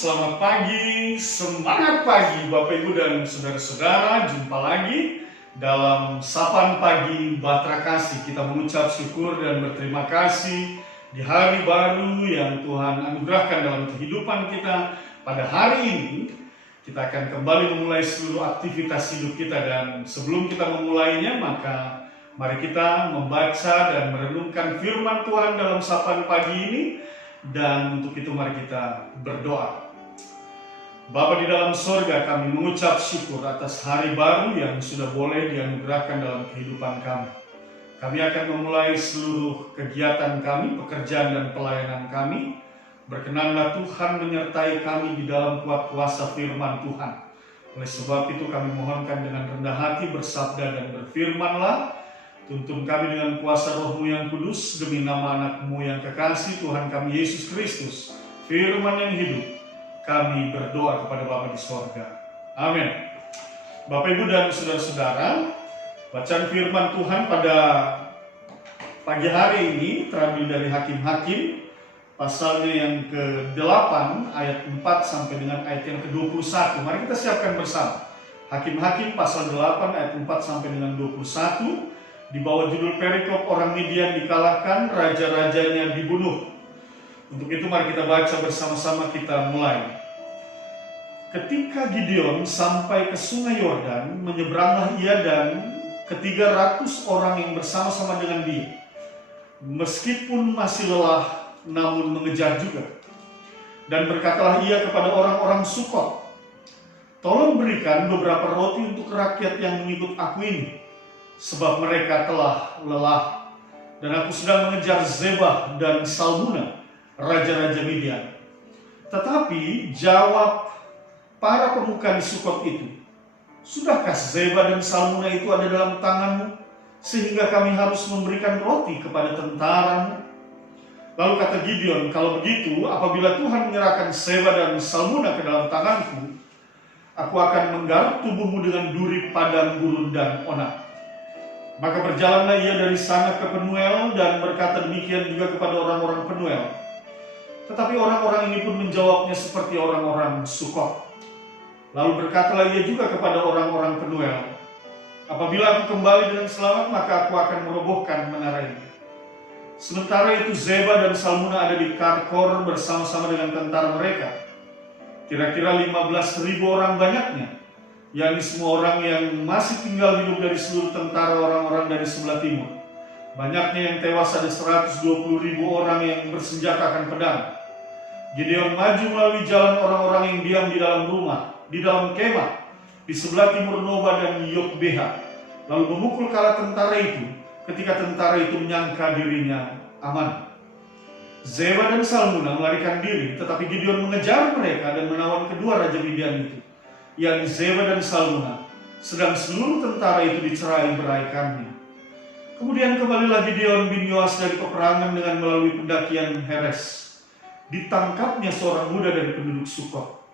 selamat pagi, semangat pagi Bapak Ibu dan Saudara-saudara. Jumpa lagi dalam Sapaan Pagi Batra Kasih. Kita mengucap syukur dan berterima kasih di hari baru yang Tuhan anugerahkan dalam kehidupan kita. Pada hari ini kita akan kembali memulai seluruh aktivitas hidup kita, dan sebelum kita memulainya maka mari kita membaca dan merenungkan firman Tuhan dalam Sapaan Pagi ini. Dan untuk itu mari kita berdoa. Bapa di dalam sorga, kami mengucap syukur atas hari baru yang sudah boleh dianugerahkan dalam kehidupan kami. Kami akan memulai seluruh kegiatan kami, pekerjaan dan pelayanan kami. Berkenanlah Tuhan menyertai kami di dalam kuat kuasa firman Tuhan. Oleh sebab itu kami mohonkan dengan rendah hati bersabda dan berfirmanlah. Tuntun kami dengan kuasa Roh-Mu yang kudus, demi nama anak-Mu yang kekasih, Tuhan kami Yesus Kristus, firman yang hidup. Kami berdoa kepada Bapa di sorga. Amin. Bapak, Ibu, dan Saudara-saudara, bacaan firman Tuhan pada pagi hari ini terambil dari Hakim-Hakim, pasalnya yang ke-8, ayat 4 sampai dengan ayat yang ke-21. Mari kita siapkan bersama. Hakim-Hakim pasal 8, ayat 4 sampai dengan 21. Di bawah judul perikop orang Midian dikalahkan, raja-rajanya dibunuh. Untuk itu mari kita baca bersama-sama, kita mulai. Ketika Gideon sampai ke sungai Yordan, menyeberanglah ia dan ke-300 orang yang bersama-sama dengan dia. Meskipun masih lelah, namun mengejar juga. Dan berkatalah ia kepada orang-orang Sukot, "Tolong berikan beberapa roti untuk rakyat yang mengikut aku ini, sebab mereka telah lelah, dan aku sedang mengejar Zebah dan Salmuna, raja-raja Midian." Tetapi jawab para pemuka di Sukot itu, "Sudahkah Zebah dan Salmuna itu ada dalam tanganmu, sehingga kami harus memberikan roti kepada tentaramu?" Lalu kata Gideon, "Kalau begitu, apabila Tuhan menyerahkan Zebah dan Salmuna ke dalam tanganku, aku akan menggaruk tubuhmu dengan duri padang gurun dan onak." Maka berjalanlah ia dari sana ke Penuel dan berkata demikian juga kepada orang-orang Penuel. Tetapi orang-orang ini pun menjawabnya seperti orang-orang Sukot. Lalu berkatalah ia juga kepada orang-orang Penuel, "Apabila aku kembali dengan selamat, maka aku akan merobohkan menara ini." Sementara itu Zebah dan Salmuna ada di Karkor bersama-sama dengan tentara mereka. Kira-kira 15.000 orang banyaknya, yakni semua orang yang masih tinggal hidup dari seluruh tentara orang-orang dari sebelah timur. Banyaknya yang tewas, ada 120.000 orang yang bersenjatakan pedang. Gideon maju melalui jalan orang-orang yang diam di dalam rumah, di dalam kemah, di sebelah timur Noba dan Yokbeha, lalu memukul kala tentara itu, ketika tentara itu menyangka dirinya aman. Zebah dan Salmuna melarikan diri, tetapi Gideon mengejar mereka dan menawan kedua raja Midian itu, yakni Zebah dan Salmuna, sedang seluruh tentara itu dicerai beraikannya. Kemudian kembalilah Gideon bin Yoas dari peperangan dengan melalui pendakian Heres. Ditangkapnya seorang muda dari penduduk Sukot.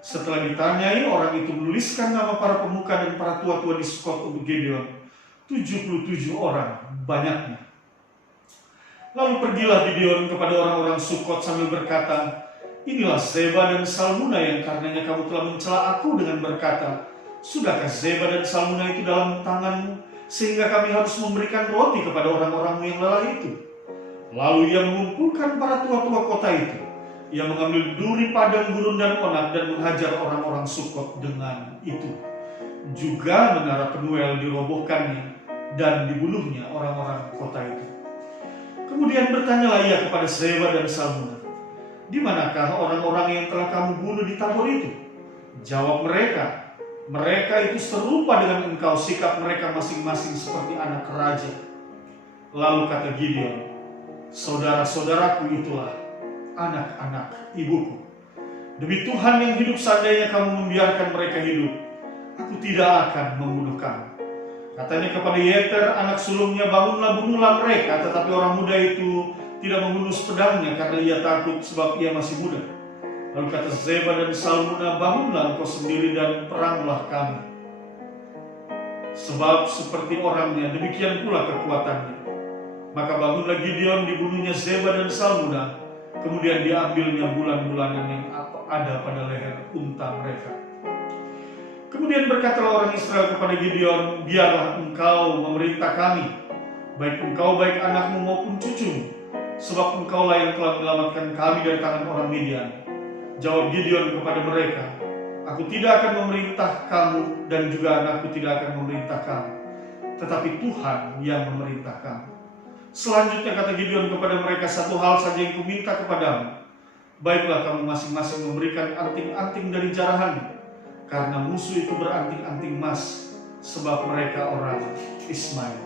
Setelah ditanyai, orang itu menuliskan nama para pemuka dan para tua-tua di Sukot untuk Gideon, 77 orang banyaknya. Lalu pergilah Gideon kepada orang-orang Sukot sambil berkata, "Inilah Zebah dan Salmuna yang karenanya kamu telah mencela aku dengan berkata, 'Sudahkah Zebah dan Salmuna itu dalam tanganmu, sehingga kami harus memberikan roti kepada orang-orangmu yang lelah itu?' Lalu ia mengumpulkan para tua-tua kota itu. Ia mengambil duri padang gurun dan onak dan menghajar orang-orang Sukot dengan itu. Juga menara Penuel dirobohkannya dan dibunuhnya orang-orang kota itu. Kemudian bertanyalah ia kepada Zebah dan Salmuna, 'Di manakah orang-orang yang telah kamu bunuh di Tabor itu?' Jawab mereka, 'Mereka itu serupa dengan engkau, sikap mereka masing-masing seperti anak raja.' Lalu kata Gideon, 'Saudara-saudaraku itulah anak-anak ibuku. Demi Tuhan yang hidup, seandainya kamu membiarkan mereka hidup, aku tidak akan membunuh kamu.' Katanya kepada Yeter, anak sulungnya, 'Bangunlah, bunuhlah mereka.' Tetapi orang muda itu tidak membunuh pedangnya karena ia takut, sebab ia masih muda. Lalu kata Zebah dan Salmuna, 'Bangunlah engkau sendiri dan peranglah kami. Sebab seperti orangnya, demikian pula kekuatannya.' Maka bangunlah Gideon, dibunuhnya Zebah dan Salmuna, Kemudian diambilnya bulan-bulanan yang ada pada leher unta mereka. Kemudian berkatalah orang Israel kepada Gideon, biarlah engkau memerintah kami, baik engkau, baik anakmu maupun cucumu, sebab engkaulah yang telah menyelamatkan kami dari tangan orang Midian. Jawab Gideon kepada mereka, aku tidak akan memerintah kamu dan juga anakku tidak akan memerintah kamu, tetapi Tuhan yang memerintah kamu. Selanjutnya kata Gideon kepada mereka, satu hal saja yang kuminta kepadamu, baiklah kamu masing-masing memberikan anting-anting dari jarahanmu, karena musuh itu beranting-anting emas, sebab mereka orang Ismail.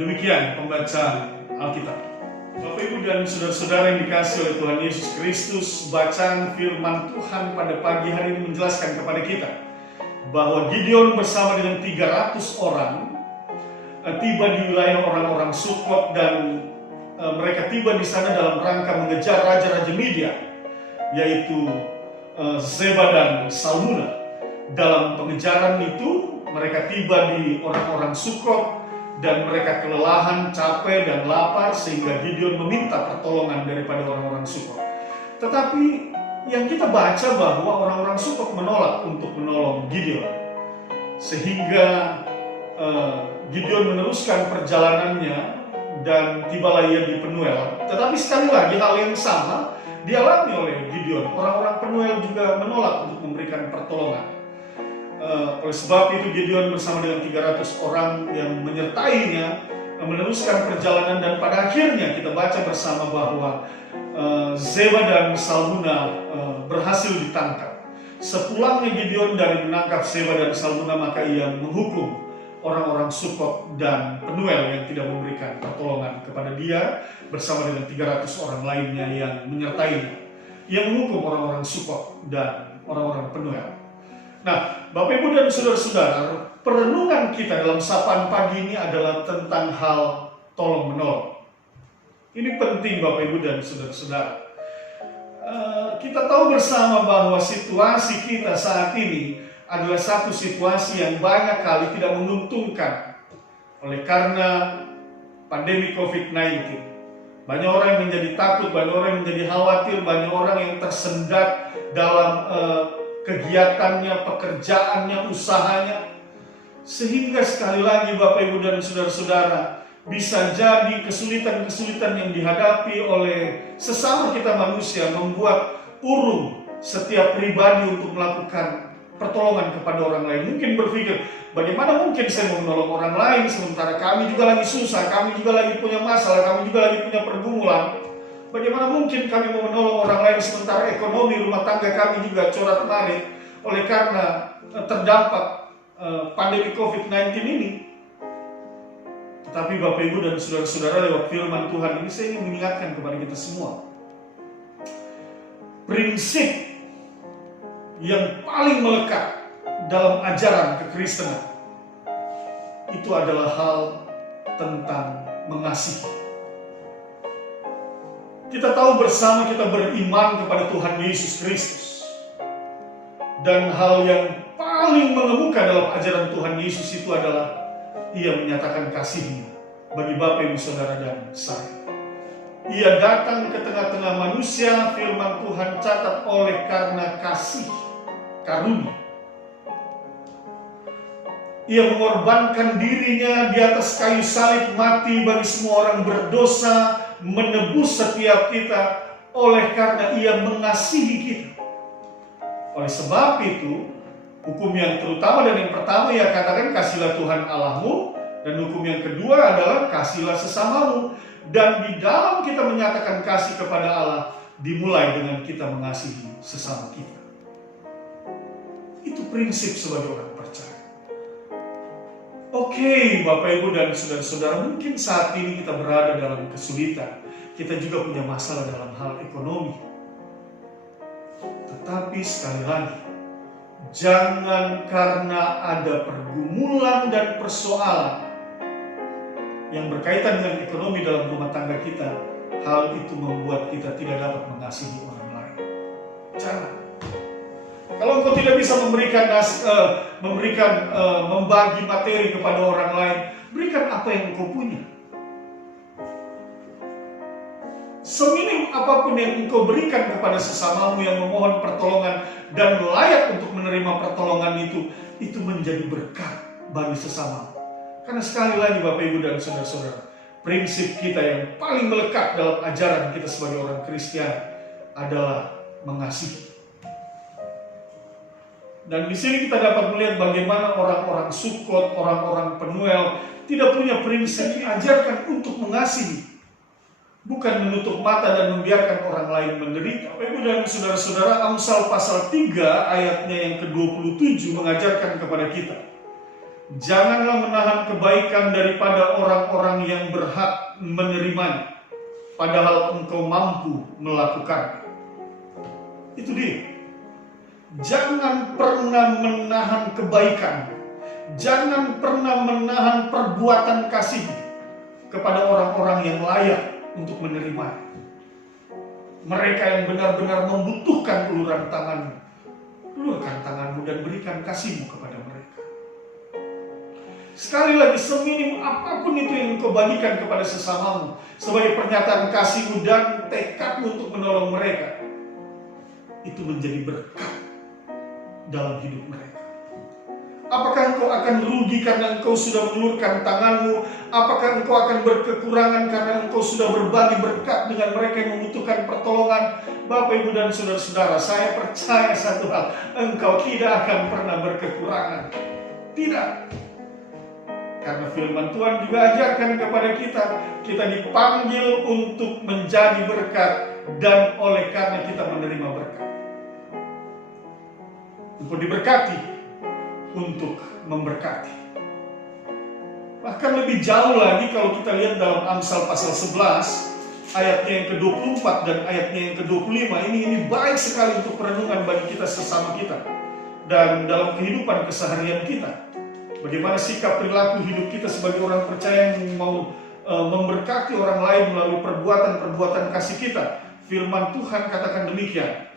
Demikian pembacaan Alkitab. Bapak, Ibu, dan saudara-saudara yang dikasihi oleh Tuhan Yesus Kristus, bacaan firman Tuhan pada pagi hari ini menjelaskan kepada kita bahwa Gideon bersama dengan 300 orang tiba di wilayah orang-orang Sukot, dan mereka tiba di sana dalam rangka mengejar raja-raja Midian, yaitu Zeba dan Salmuna. Dalam pengejaran itu mereka tiba di orang-orang Sukot dan mereka kelelahan, capek dan lapar, sehingga Gideon meminta pertolongan daripada orang-orang Sukot. Tetapi yang kita baca bahwa orang-orang Sukot menolak untuk menolong Gideon, sehingga Gideon meneruskan perjalanannya dan tibalah ia di Penuel. Tetapi sekali lagi hal yang sama dialami oleh Gideon. Orang-orang Penuel juga menolak untuk memberikan pertolongan. Oleh sebab itu Gideon bersama dengan 300 orang yang menyertainya meneruskan perjalanan, dan pada akhirnya kita baca bersama bahwa Zeba dan Salmuna berhasil ditangkap. Sepulangnya Gideon dari menangkap Zeba dan Salmuna, maka ia menghukum orang-orang Sukot dan Penuel yang tidak memberikan pertolongan kepada dia bersama dengan 300 orang lainnya yang menyertainya. Ia menghukum orang-orang Sukot dan orang-orang Penuel. Nah, Bapak, Ibu, dan saudara-saudara, perenungan kita dalam sapaan pagi ini adalah tentang hal tolong menolong. Ini penting, Bapak, Ibu, dan saudara-saudara. Kita tahu bersama bahwa situasi kita saat ini adalah satu situasi yang banyak kali tidak menguntungkan oleh karena pandemi COVID-19. Banyak orang yang menjadi takut, banyak orang yang menjadi khawatir, banyak orang yang tersendat dalam kegiatannya, pekerjaannya, usahanya. Sehingga sekali lagi Bapak, Ibu, dan saudara-saudara, bisa jadi kesulitan-kesulitan yang dihadapi oleh sesama kita manusia membuat urung setiap pribadi untuk melakukan pertolongan kepada orang lain. Mungkin berpikir, bagaimana mungkin saya mau menolong orang lain sementara kami juga lagi susah, kami juga lagi punya masalah, kami juga lagi punya pergumulan. Bagaimana mungkin kami mau menolong orang lain sementara ekonomi rumah tangga kami juga corak-marik oleh karena terdampak pandemi COVID-19 ini. Tetapi Bapak, Ibu, dan saudara-saudara, lewat firman Tuhan ini saya ingin mengingatkan kepada kita semua, prinsip yang paling melekat dalam ajaran kekristenan itu adalah hal tentang mengasihi. Kita tahu bersama kita beriman kepada Tuhan Yesus Kristus, dan hal yang paling mengemuka dalam ajaran Tuhan Yesus itu adalah ia menyatakan kasih-Nya bagi Bapak, Ibu, Saudara, dan saya. Ia datang ke tengah-tengah manusia, firman Tuhan catat, oleh karena kasih karunia. Ia mengorbankan dirinya di atas kayu salib, mati bagi semua orang berdosa, menebus setiap kita oleh karena ia mengasihi kita. Oleh sebab itu, hukum yang terutama dan yang pertama ia katakan, kasihlah Tuhan Allahmu, dan hukum yang kedua adalah kasihlah sesamamu. Dan di dalam kita menyatakan kasih kepada Allah, dimulai dengan kita mengasihi sesama kita. Itu prinsip sebagai orang percaya. Oke, Bapak, Ibu, dan saudara-saudara, mungkin saat ini kita berada dalam kesulitan. Kita juga punya masalah dalam hal ekonomi. Tetapi sekali lagi, jangan karena ada pergumulan dan persoalan yang berkaitan dengan ekonomi dalam rumah tangga kita, hal itu membuat kita tidak dapat mengasihi orang lain. Jangan. Kalau engkau tidak bisa membagi materi kepada orang lain, berikan apa yang engkau punya. Seminim apapun yang engkau berikan kepada sesamamu yang memohon pertolongan dan layak untuk menerima pertolongan itu menjadi berkat bagi sesama. Karena sekali lagi Bapak Ibu dan Saudara-saudara, prinsip kita yang paling melekat dalam ajaran kita sebagai orang Kristen adalah mengasihi. Dan di sini kita dapat melihat bagaimana orang-orang Sukot, orang-orang Penuel tidak punya prinsip diajarkan untuk mengasihi, bukan menutup mata dan membiarkan orang lain menderita. Bapak Ibu dan Saudara-saudara, Amsal pasal 3 ayatnya yang ke-27 mengajarkan kepada kita, janganlah menahan kebaikan daripada orang-orang yang berhak menerimanya, padahal engkau mampu melakukannya. Itu dia. Jangan pernah menahan kebaikan. Jangan pernah menahan perbuatan kasih kepada orang-orang yang layak untuk menerima. Mereka yang benar-benar membutuhkan uluran tanganmu. Ulurkan tanganmu dan berikan kasihmu kepada mereka. Sekali lagi, seminim apapun itu yang engkau bagikan kepada sesamamu sebagai pernyataan kasihmu dan tekadmu untuk menolong mereka, itu menjadi berkat dalam hidup mereka. Apakah engkau akan rugi karena engkau sudah mengulurkan tanganmu? Apakah engkau akan berkekurangan karena engkau sudah berbagi berkat dengan mereka yang membutuhkan pertolongan? Bapak, Ibu, dan Saudara-saudara, saya percaya satu hal, engkau tidak akan pernah berkekurangan. Tidak. Karena firman Tuhan juga ajarkan kepada kita dipanggil untuk menjadi berkat, dan oleh karena kita menerima berkat, untuk diberkati, untuk memberkati. Bahkan lebih jauh lagi kalau kita lihat dalam Amsal pasal 11 ayatnya yang ke-24 dan ayatnya yang ke-25, ini baik sekali untuk perenungan bagi kita sesama kita dan dalam kehidupan keseharian kita. Bagaimana sikap perilaku hidup kita sebagai orang percaya yang mau memberkati orang lain melalui perbuatan-perbuatan kasih kita. Firman Tuhan katakan demikian.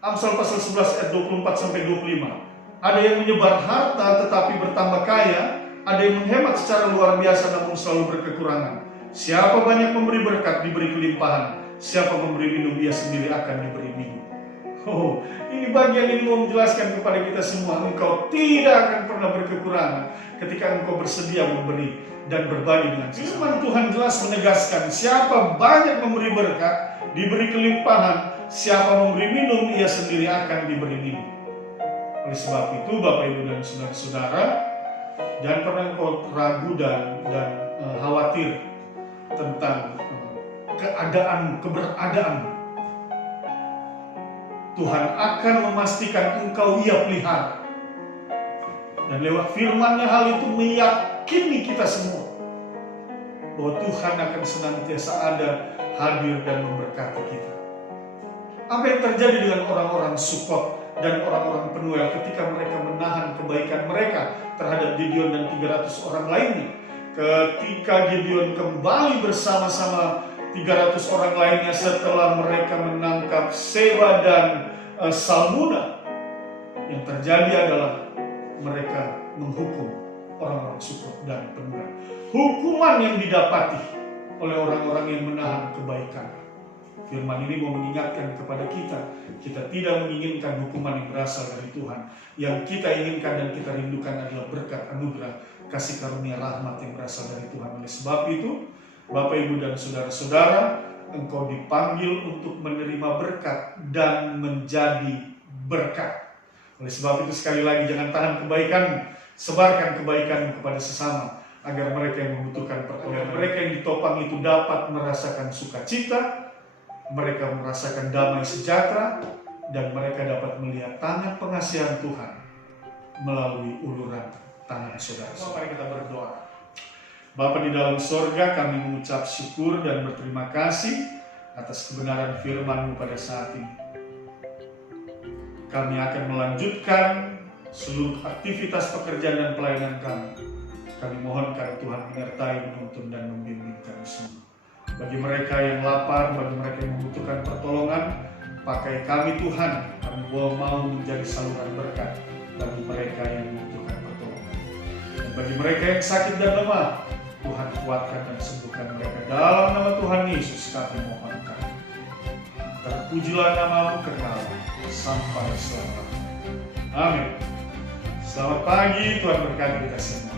Amsal pasal 11 ayat 24 sampai 25. Ada yang menyebar harta tetapi bertambah kaya, ada yang menghemat secara luar biasa namun selalu berkekurangan. Siapa banyak memberi berkat diberi kelimpahan, siapa memberi minum dia sendiri akan diberi minum. Oh, ini bagian ini mau menjelaskan kepada kita semua, engkau tidak akan pernah berkekurangan ketika engkau bersedia memberi dan berbagi dengan sesama. Firman Tuhan jelas menegaskan, siapa banyak memberi berkat diberi kelimpahan, siapa memberi minum ia sendiri akan diberi minum. Oleh sebab itu Bapak, Ibu, dan Saudara-saudara, jangan pernah engkau ragu dan khawatir tentang keberadaanmu. Tuhan akan memastikan engkau ia pelihara. Dan lewat firman-Nya hal itu meyakini kita semua bahwa Tuhan akan senantiasa ada, hadir dan memberkati kita. Apa yang terjadi dengan orang-orang Sukot dan orang-orang Penuel ketika mereka menahan kebaikan mereka terhadap Gideon dan 300 orang lainnya? Ketika Gideon kembali bersama-sama 300 orang lainnya setelah mereka menangkap Seba dan Salmuna, yang terjadi adalah mereka menghukum orang-orang Sukot dan Penuel. Hukuman yang didapati oleh orang-orang yang menahan kebaikan. Firman ini mau mengingatkan kepada kita tidak menginginkan hukuman yang berasal dari Tuhan. Yang kita inginkan dan kita rindukan adalah berkat anugerah, kasih karunia rahmat yang berasal dari Tuhan. Oleh sebab itu, Bapak, Ibu, dan Saudara-saudara, engkau dipanggil untuk menerima berkat dan menjadi berkat. Oleh sebab itu sekali lagi, jangan tahan kebaikanmu, sebarkan kebaikanmu kepada sesama, agar mereka yang membutuhkan pertolongan, mereka yang ditopang itu dapat merasakan sukacita, mereka merasakan damai sejahtera, dan mereka dapat melihat tangan pengasihan Tuhan melalui uluran tangan saudara. Mari kita berdoa. Bapa di dalam sorga, kami mengucap syukur dan berterima kasih atas kebenaran firman-Mu pada saat ini. Kami akan melanjutkan seluruh aktivitas pekerjaan dan pelayanan kami. Kami mohonkan Tuhan menyertai, menuntun, dan membimbing kami semua. Bagi mereka yang lapar, bagi mereka yang membutuhkan pertolongan, pakai kami Tuhan. Kami mau menjadi saluran berkat bagi mereka yang membutuhkan pertolongan. Dan bagi mereka yang sakit dan lemah, Tuhan kuatkan dan sembuhkan mereka. Dalam nama Tuhan Yesus kami mohonkan. Terpujilah nama-Mu kenalah sampai selamanya. Amin. Selamat pagi, Tuhan berkati kita semua.